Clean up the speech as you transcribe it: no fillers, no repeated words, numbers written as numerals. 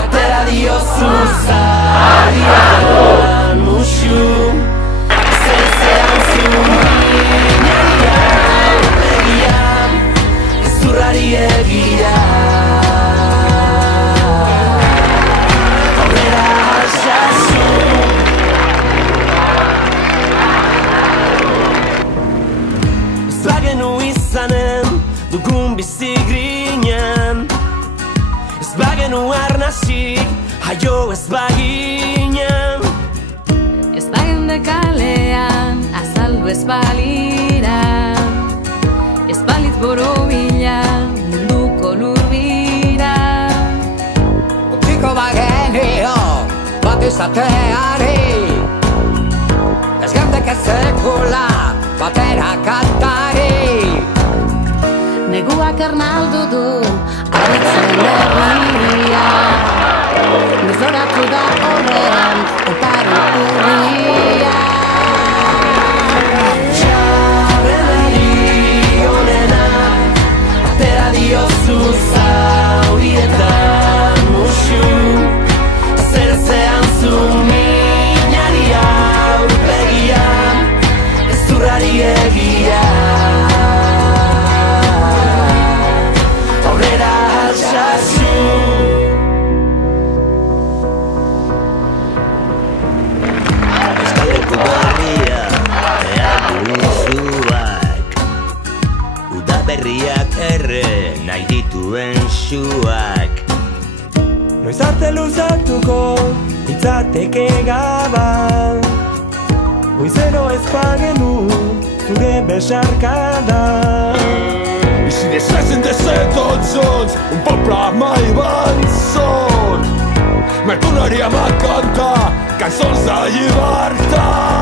Atera diozu zarian musu Zezean zuminaria Begian ezurrari egia Aurrera alxasu Ez bagenu izanen dugun bizi grinen Ez bagenu arnasik jaio ez baginen Ez bagende kalean azaldu ez balira Ez balit borobila munduko lurbira Utziko bagenio bat izateari Ez gendek ez sekula batera kantari Neguak ernaldu du aretzen herria Nezoratu da horrean oparo urria Txarrenari onena atera diozu zaurietan musu Zerzean zuminari aurpegian ezurrari egia Aurrera alxasu Eskaleko berria behar izuak Udaberriak erre nahi dituen suak Noiz arte luzatuko itzateke gaban Goizero ez bagenu zure besarkada Si desezen desetontzontz, un poble mai vençut. Mertonari amb canta, cançons de llibertat.